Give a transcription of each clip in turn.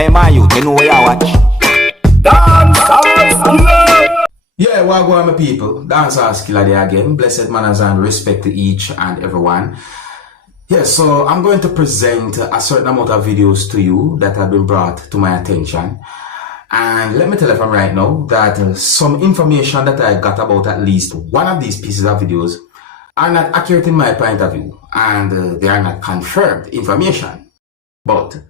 Hey man, you know where you watch? Dancehall skilla. Yeah, wagwan my people. Dancehall skilla there again. Blessed manners and respect to each and everyone. Yeah, so I'm going to present a certain amount of videos to you that have been brought to my attention. And let me tell you from right now that some information that I got about at least one of these pieces of videos are not accurate in my point of view, and they are not confirmed information. But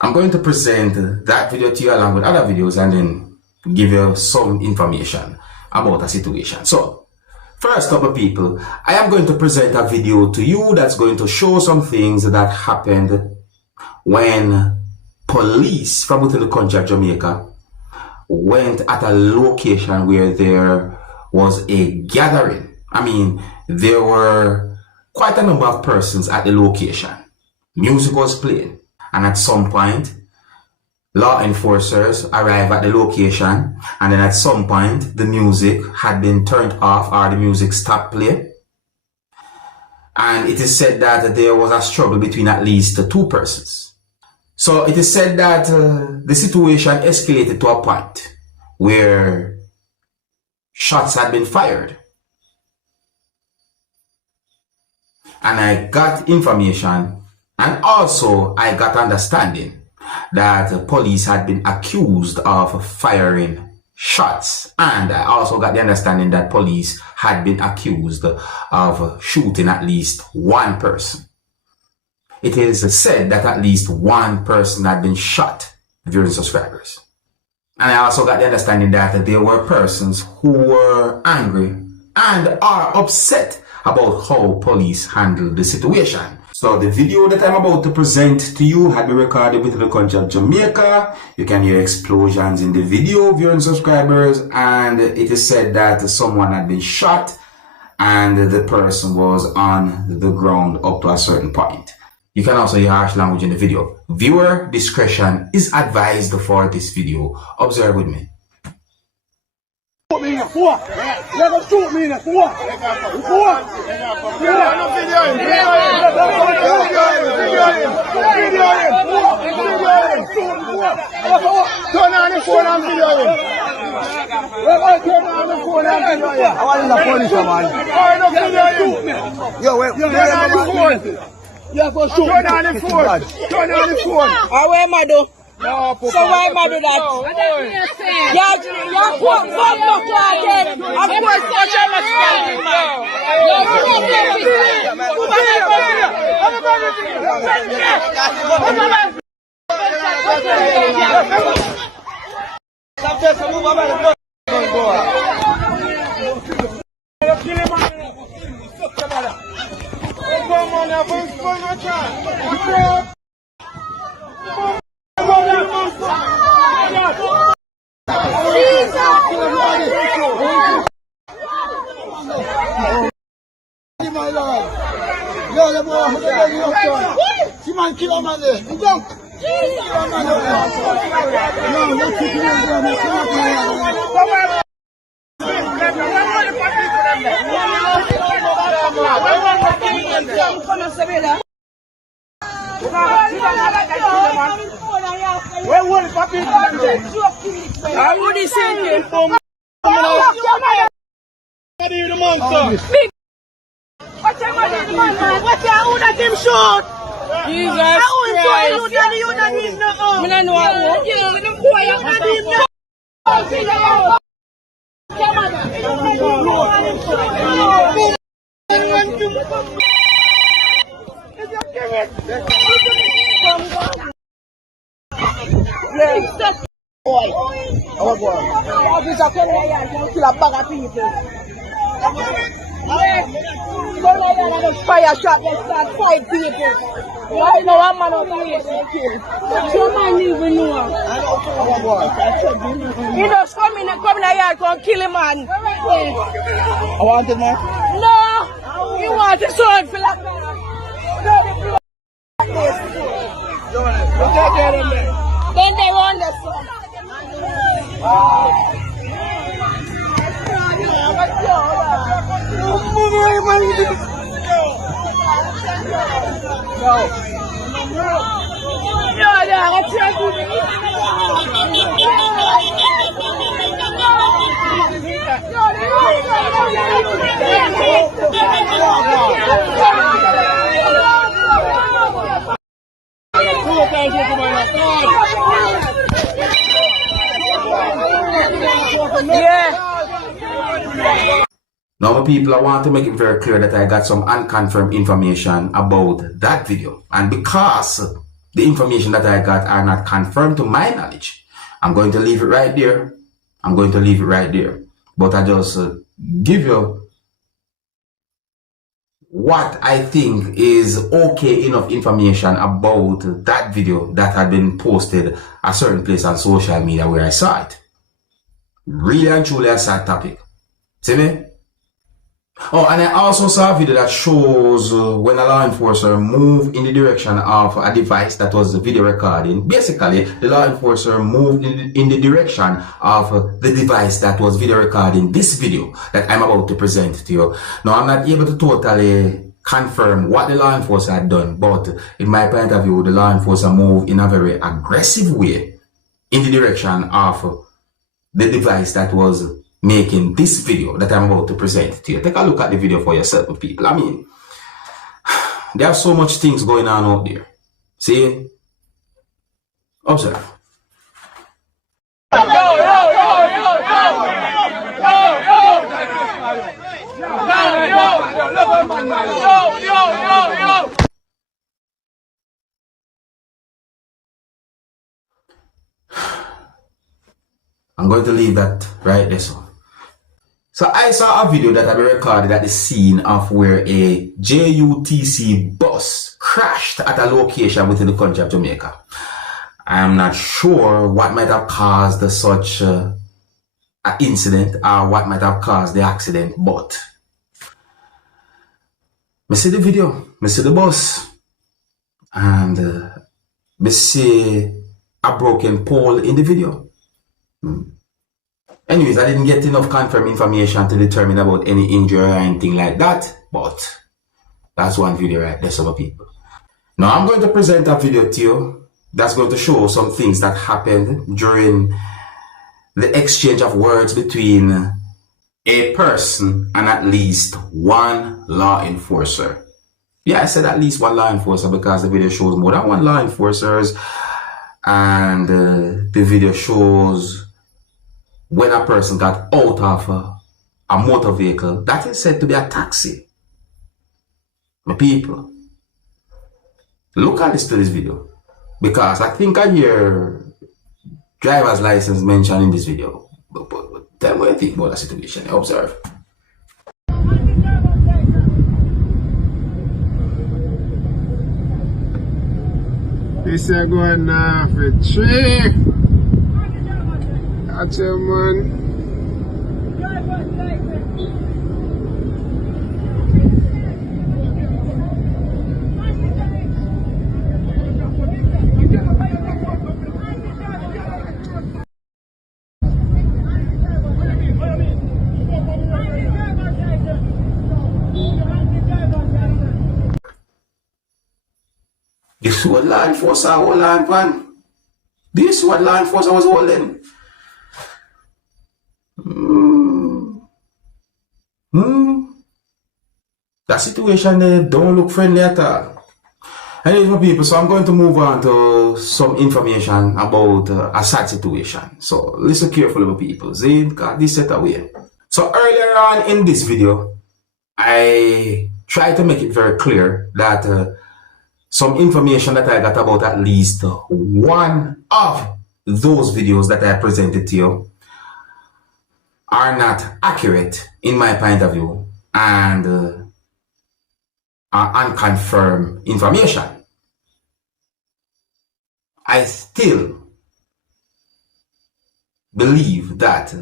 I'm going to present that video to you along with other videos and then give you some information about a situation. So, first up, people, I am going to present a video to you that's going to show some things that happened when police from within the country of Jamaica went at a location where there was a gathering. I mean, there were quite a number of persons at the location. Music was playing, and at some point, law enforcers arrived at the location, and then at some point, the music had been turned off or the music stopped playing. And it is said that there was a struggle between at least two persons. So it is said that the situation escalated to a point where shots had been fired. And I got information, and also I got understanding that police had been accused of firing shots. And I also got the understanding that police had been accused of shooting at least one person. It is said that at least one person had been shot, viewers and subscribers. And I also got the understanding that there were persons who were angry and are upset about how police handled the situation. So the video that I'm about to present to you had been recorded within the country of Jamaica. You can hear explosions in the video, viewers and subscribers, and it is said that someone had been shot and the person was on the ground up to a certain point. You can also hear harsh language in the video. Viewer discretion is advised for this video. Observe with me. Shoot me in the foot. Never shoot me in the foot. Turn on the phone and video him. Turn on the phone and video him. I want the police, man. Yo, wait. Turn on the phone. You have to shoot. Turn on the phone. Turn on the phone. Where am I do? No, so why am I do that? You're fuck up again. I'm going to touch him as my lord. Yo, the boy, see man kill a man there. You go. No, let's keep What's your own at him short? Jesus Christ. I don't know what kill a bag of people. Fire shot, let's start 5 people. I know one man out of here kill. Some man even know. He just come in the yard and kill him, man. I want it, man. No, he wants a sword for that man. Then they want the sword. No, what's your Now, my people, I want to make it very clear that I got some unconfirmed information about that video. And because the information that I got are not confirmed to my knowledge, I'm going to leave it right there. I'm going to leave it right there. But I just give you what I think is okay enough information about that video that had been posted a certain place on social media where I saw it. Really and truly a sad topic. See me? Oh, and I also saw a video that shows when a law enforcer moved in the direction of a device that was video recording. Basically, the law enforcer moved in the direction of the device that was video recording this video that I'm about to present to you. Now, I'm not able to totally confirm what the law enforcer had done, but in my point of view, the law enforcer moved in a very aggressive way in the direction of the device that was making this video that I'm about to present to you. Take a look at the video for yourself, people. I mean, there are so much things going on out there. See? Observe. I'm going to leave that right there. So I saw a video that had been recorded at the scene of where a JUTC bus crashed at a location within the country of Jamaica. I'm not sure what might have caused such an incident or what might have caused the accident, but I see the video, I see the bus, and I see a broken pole in the video. Anyways, I didn't get enough confirmed information to determine about any injury or anything like that, but that's one video right there, some people. Now I'm going to present a video to you that's going to show some things that happened during the exchange of words between a person and at least one law enforcer. Yeah, I said at least one law enforcer because the video shows more than one law enforcers, and the video shows when a person got out of a motor vehicle that is said to be a taxi. My people, look at this to this video, because I think I hear driver's license mentioned in this video. But tell me what you think about the situation. Observe. This is going off a tree. That's it, man. This is what law enforcer hold on, man. This is what law enforcer was holding. That situation there don't look friendly at all. Anyways, my people, so I'm going to move on to some information about a sad situation. So listen carefully, my people. See, got this set away. So earlier on in this video, I tried to make it very clear that some information that I got about at least one of those videos that I presented to you are not accurate in my point of view and are unconfirmed information. I still believe that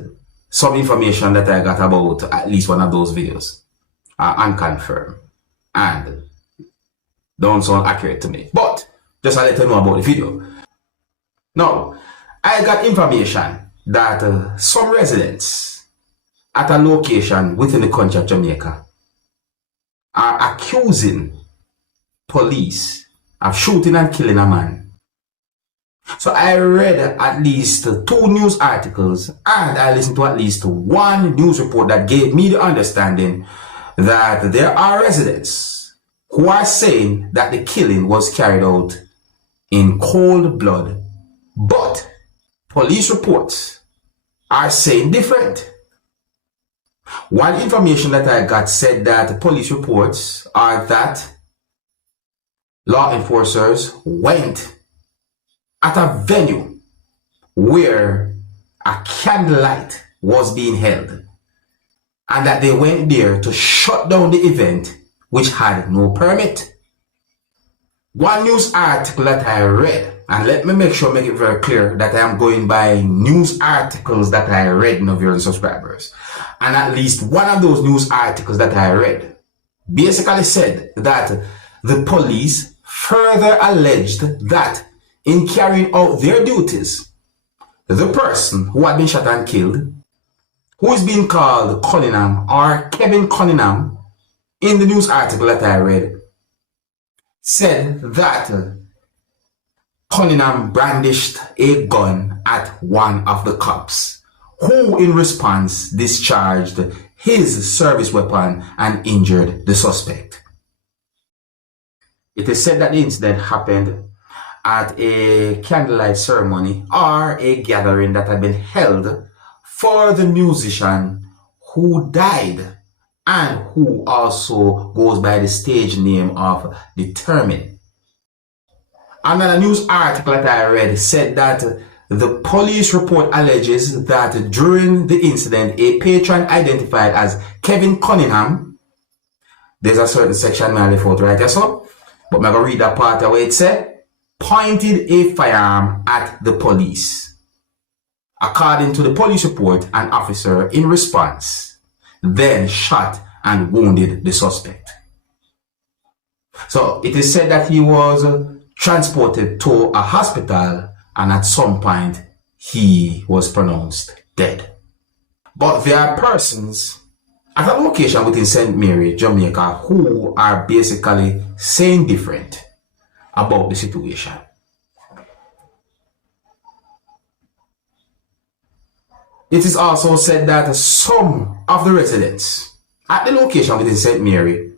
some information that I got about at least one of those videos are unconfirmed and don't sound accurate to me. But just to let you know about the video. Now, I got information that some residents at a location within the country of Jamaica are accusing police of shooting and killing a man. So I read at least 2 news articles and I listened to at least 1 news report that gave me the understanding that there are residents who are saying that the killing was carried out in cold blood, but police reports are saying different. One information that I got said that police reports are that law enforcers went at a venue where a candlelight was being held, and that they went there to shut down the event, which had no permit. One news article that I read, and let me make it very clear that I am going by news articles that I read, no viewers and subscribers. And at least one of those news articles that I read basically said that the police further alleged that in carrying out their duties, the person who had been shot and killed, who is being called Cunningham or Kevin Cunningham, in the news article that I read, said that Cunningham brandished a gun at one of the cops, who in response discharged his service weapon and injured the suspect. It is said that the incident happened at a candlelight ceremony or a gathering that had been held for the musician who died and who also goes by the stage name of Determined. Another news article that I read said that the police report alleges that during the incident, a patron identified as Kevin Cunningham, there's a certain section I left out right here, so, but I'm going to read that part where it said, pointed a firearm at the police. According to the police report, an officer in response then shot and wounded the suspect. So it is said that he was transported to a hospital, and at some point he was pronounced dead. But there are persons at a location within St. Mary, Jamaica, who are basically saying different about the situation. It is also said that some of the residents at the location within St. Mary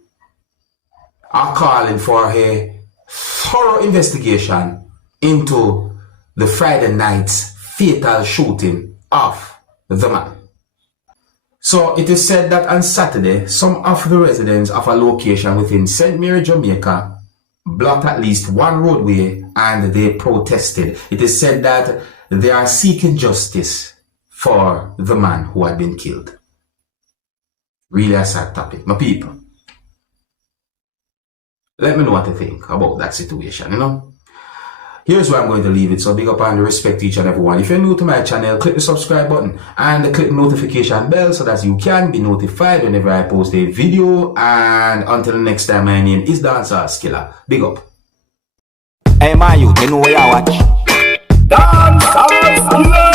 are calling for a thorough investigation into the Friday night's fatal shooting of the man. So it is said that on Saturday, some of the residents of a location within St. Mary, Jamaica blocked at least one roadway and they protested. It is said that they are seeking justice for the man who had been killed. Really a sad topic, my people. Let me know what you think about that situation, you know. Here's where I'm going to leave it, so big up and respect each and everyone. If you're new to my channel, click the subscribe button and click the notification bell so that you can be notified whenever I post a video. And until next time, my name is Dancehall Skilla. Big up. Hey, my youth, you know where you watch? Dancehall Skilla.